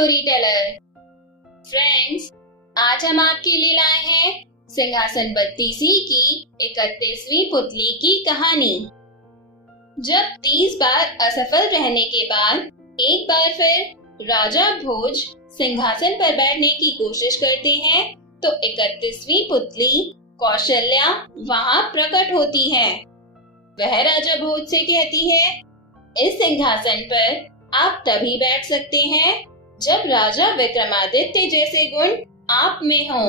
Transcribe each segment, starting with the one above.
Story teller. Friends, आज हम आपके लिए लाए हैं सिंहासन बत्तीसी की 31वीं पुतली की कहानी। जब 30 बार असफल रहने के बाद एक बार फिर राजा भोज सिंहासन पर बैठने की कोशिश करते हैं, तो 31वीं पुतली कौशल्या वहां प्रकट होती है। वह राजा भोज से कहती है, इस सिंहासन पर आप तभी बैठ सकते हैं जब राजा विक्रमादित्य जैसे गुण आप में हों।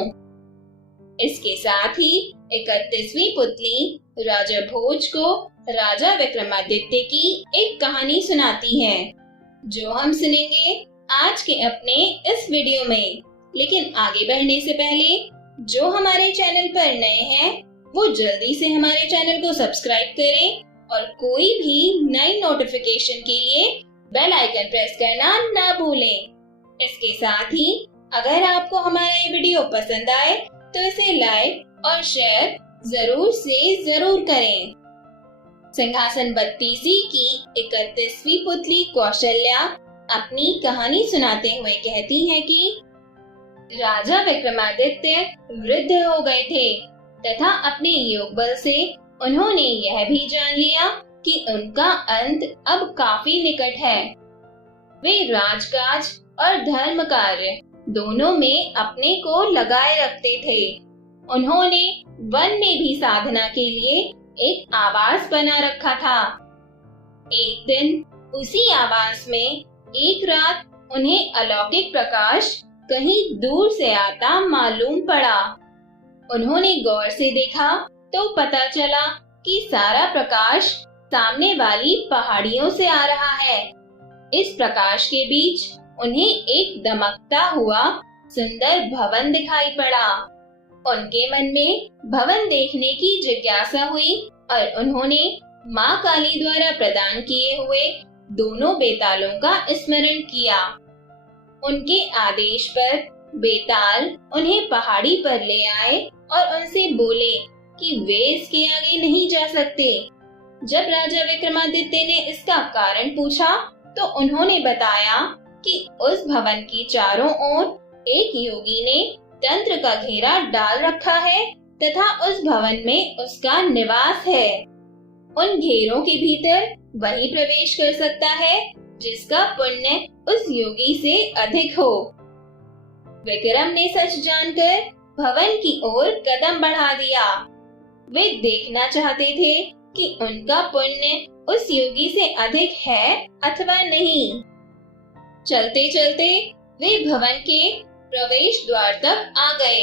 इसके साथ ही 31वीं पुतली राजा भोज को राजा विक्रमादित्य की एक कहानी सुनाती है, जो हम सुनेंगे आज के अपने इस वीडियो में। लेकिन आगे बढ़ने से पहले जो हमारे चैनल पर नए हैं, वो जल्दी से हमारे चैनल को सब्सक्राइब करें और कोई भी नई नोटिफिकेशन के लिए बेल आइकन प्रेस करना ना भूलें। इसके साथ ही अगर आपको हमारा ये वीडियो पसंद आए तो इसे लाइक और शेयर जरूर से जरूर करें। सिंहासन बत्तीसी की 31वीं पुतली कौशल्या अपनी कहानी सुनाते हुए कहती है कि राजा विक्रमादित्य वृद्ध हो गए थे तथा अपने योग बल से उन्होंने यह भी जान लिया कि उनका अंत अब काफी निकट है। वे राजकाज और धर्म कार्य दोनों में अपने को लगाए रखते थे। उन्होंने वन में भी साधना के लिए एक आवास बना रखा था। एक दिन उसी आवास में एक रात उन्हें अलौकिक प्रकाश कहीं दूर से आता मालूम पड़ा। उन्होंने गौर से देखा तो पता चला कि सारा प्रकाश सामने वाली पहाड़ियों से आ रहा है। इस प्रकाश के बीच उन्हें एक दमकता हुआ सुंदर भवन दिखाई पड़ा। उनके मन में भवन देखने की जिज्ञासा हुई और उन्होंने माँ काली द्वारा प्रदान किए हुए दोनों बेतालों का स्मरण किया। उनके आदेश पर बेताल उन्हें पहाड़ी पर ले आए और उनसे बोले कि वे इसके आगे नहीं जा सकते। जब राजा विक्रमादित्य ने इसका कारण पूछा तो उन्होंने बताया कि उस भवन की चारों ओर एक योगी ने तंत्र का घेरा डाल रखा है तथा उस भवन में उसका निवास है। उन घेरों के भीतर वही प्रवेश कर सकता है जिसका पुण्य उस योगी से अधिक हो। विक्रम ने सच जानकर भवन की ओर कदम बढ़ा दिया। वे देखना चाहते थे कि उनका पुण्य उस योगी से अधिक है अथवा नहीं। चलते चलते वे भवन के प्रवेश द्वार तक आ गए।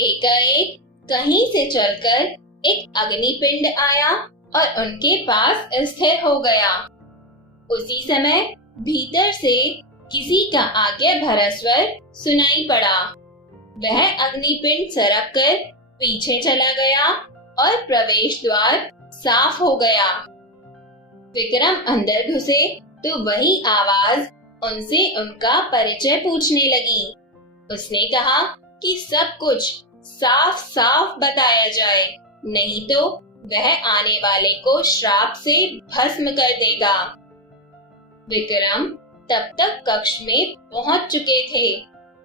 एकाएक कहीं से चलकर एक अग्निपिंड आया और उनके पास स्थिर हो गया। उसी समय भीतर से किसी का आज्ञा भरा स्वर सुनाई पड़ा। वह अग्निपिंड सरक कर पीछे चला गया और प्रवेश द्वार साफ हो गया। विक्रम अंदर घुसे तो वही आवाज उनसे उनका परिचय पूछने लगी। उसने कहा कि सब कुछ साफ साफ बताया जाए, नहीं तो वह आने वाले को श्राप से भस्म कर देगा। विक्रम तब तक कक्ष में पहुंच चुके थे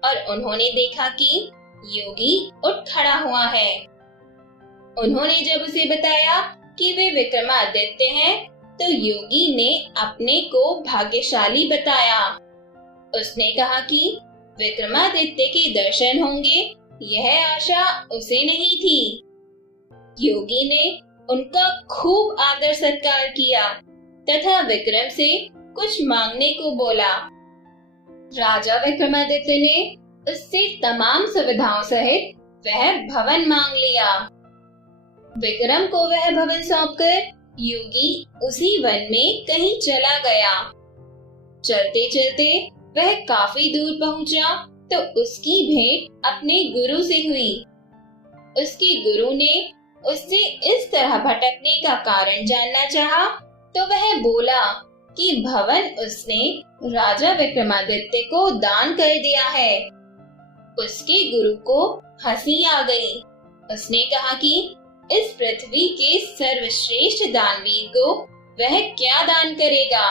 और उन्होंने देखा कि योगी उठ खड़ा हुआ है। उन्होंने जब उसे बताया कि वे विक्रमादित्य हैं, तो योगी ने अपने को भाग्यशाली बताया। उसने कहा कि विक्रमादित्य के दर्शन होंगे, यह आशा उसे नहीं थी। योगी ने उनका खूब आदर सत्कार किया तथा विक्रम से कुछ मांगने को बोला। राजा विक्रमादित्य ने उससे तमाम सुविधाओं सहित वह भवन मांग लिया। विक्रम को वह भवन सौंपकर योगी उसी वन में कहीं चला गया। चलते चलते वह काफी दूर पहुंचा तो उसकी भेंट अपने गुरु से हुई। उसके गुरु ने उससे इस तरह भटकने का कारण जानना चाहा तो वह बोला कि भवन उसने राजा विक्रमादित्य को दान कर दिया है। उसके गुरु को हंसी आ गई। उसने कहा कि इस पृथ्वी के सर्वश्रेष्ठ दानवीर को वह क्या दान करेगा,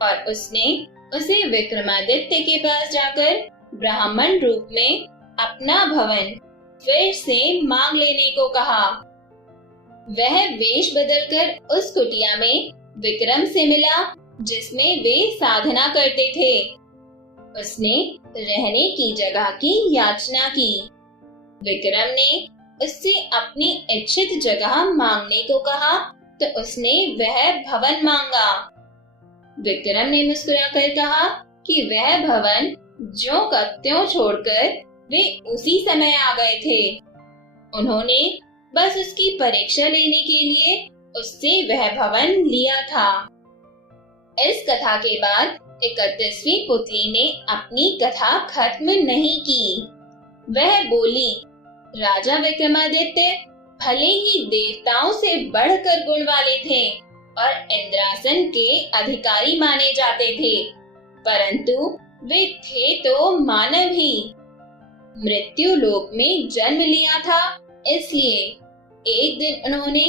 और उसने उसे विक्रमादित्य के पास जाकर ब्राह्मण रूप में अपना भवन फिर से मांग लेने को कहा। वह वेश बदलकर उस कुटिया में विक्रम से मिला जिसमें वे साधना करते थे। उसने रहने की जगह की याचना की। विक्रम ने उससे अपनी इच्छित जगह मांगने को कहा तो उसने वह भवन मांगा। विक्रम ने मुस्कुराकर कहा कि वह भवन ज्यों का त्यों छोड़कर वे उसी समय आ गए थे। उन्होंने बस उसकी परीक्षा लेने के लिए उससे वह भवन लिया था। इस कथा के बाद 31वीं पुतली ने अपनी कथा खत्म नहीं की। वह बोली, राजा विक्रमादित्य भले ही देवताओं से बढ़कर गुण वाले थे और इंद्रासन के अधिकारी माने जाते थे, परंतु वे थे तो मानव ही। मृत्यु लोक में जन्म लिया था, इसलिए एक दिन उन्होंने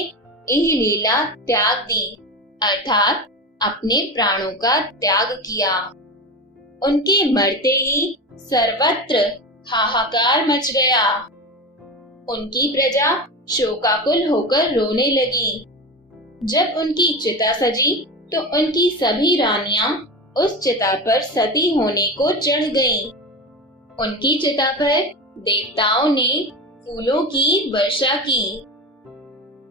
यह लीला त्याग दी, अर्थात अपने प्राणों का त्याग किया। उनके मरते ही सर्वत्र हाहाकार मच गया। उनकी प्रजा शोकाकुल होकर रोने लगी। जब उनकी चिता सजी तो उनकी सभी रानियां उस चिता पर सती होने को चढ़ गईं। उनकी चिता पर देवताओं ने फूलों की वर्षा की।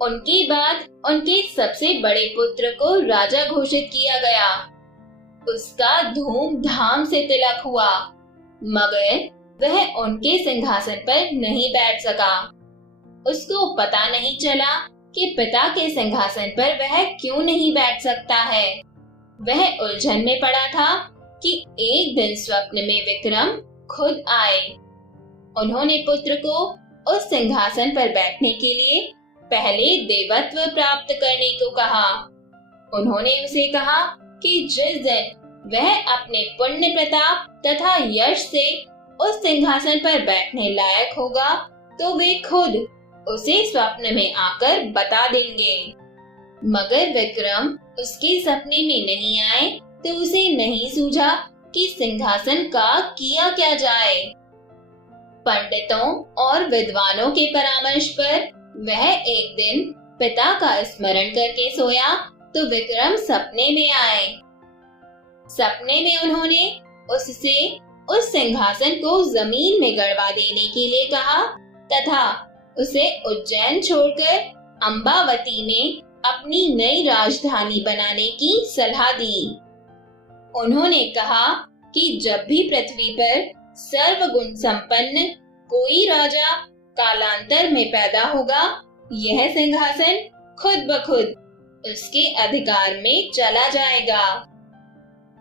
उनके बाद उनके सबसे बड़े पुत्र को राजा घोषित किया गया। उसका धूमधाम से तिलक हुआ, मगर वह उनके सिंहासन पर नहीं बैठ सका। उसको पता नहीं चला कि पिता के सिंहासन पर वह क्यों नहीं बैठ सकता है। वह उलझन में पड़ा था कि एक दिन स्वप्न में विक्रम खुद आए। उन्होंने पुत्र को उस सिंहासन पर बैठने के लिए पहले देवत्व प्राप्त करने को कहा। उन्होंने उसे कहा कि जिस दिन वह अपने पुण्य प्रताप तथा यश से उस सिंहासन पर बैठने लायक होगा तो वे खुद उसे स्वप्न में आकर बता देंगे। मगर विक्रम उसके सपने में नहीं आए तो उसे नहीं सूझा कि सिंहासन का किया क्या जाए। पंडितों और विद्वानों के परामर्श पर वह एक दिन पिता का स्मरण करके सोया तो विक्रम सपने में आए। सपने में उन्होंने उससे उस सिंहासन को जमीन में गड़वा देने के लिए कहा तथा उसे उज्जैन छोड़कर अम्बावती में अपनी नई राजधानी बनाने की सलाह दी। उन्होंने कहा कि जब भी पृथ्वी पर सर्वगुण संपन्न कोई राजा कालांतर में पैदा होगा, यह सिंहासन खुद ब खुद उसके अधिकार में चला जाएगा।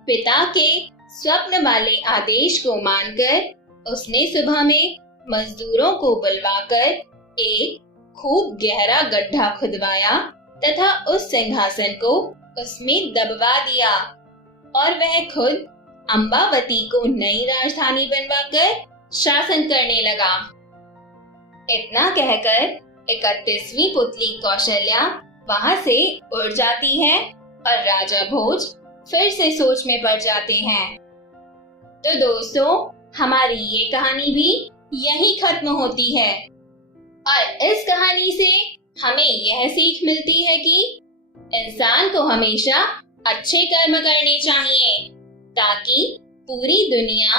पिता के स्वप्न वाले आदेश को मानकर उसने सुबह में मजदूरों को बुलवाकर एक खूब गहरा गड्ढा खुदवाया तथा उस सिंहासन को उसमें दबवा दिया और वह खुद अम्बावती को नई राजधानी बनवाकर शासन करने लगा। इतना कहकर 31वीं पुतली कौशल्या वहां से उड़ जाती है और राजा भोज फिर से सोच में पड़ जाते हैं। तो दोस्तों, हमारी ये कहानी भी यहीं खत्म होती है और इस कहानी से हमें यह सीख मिलती है कि इंसान को हमेशा अच्छे कर्म करने चाहिए ताकि पूरी दुनिया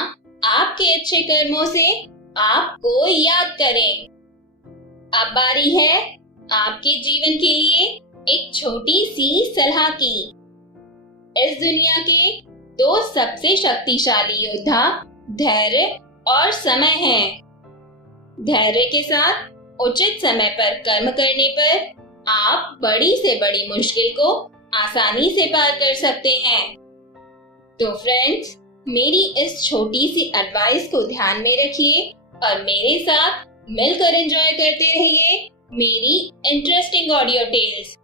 आपके अच्छे कर्मों से आपको याद करें। अब बारी है आपके जीवन के लिए एक छोटी सी सलाह की। इस दुनिया के दो सबसे शक्तिशाली योद्धा धैर्य और समय हैं। धैर्य के साथ उचित समय पर कर्म करने पर आप बड़ी से बड़ी मुश्किल को आसानी से पार कर सकते हैं। तो फ्रेंड्स, मेरी इस छोटी सी एडवाइस को ध्यान में रखिए और मेरे साथ मिलकर एंजॉय करते रहिए मेरी इंटरेस्टिंग ऑडियो टेल्स।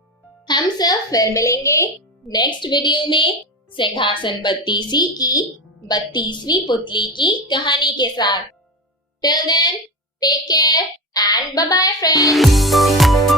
हम सब फिर मिलेंगे नेक्स्ट वीडियो में सिंहासन 32 की 32वीं पुतली की कहानी के साथ। Till then, take care and bye bye friends।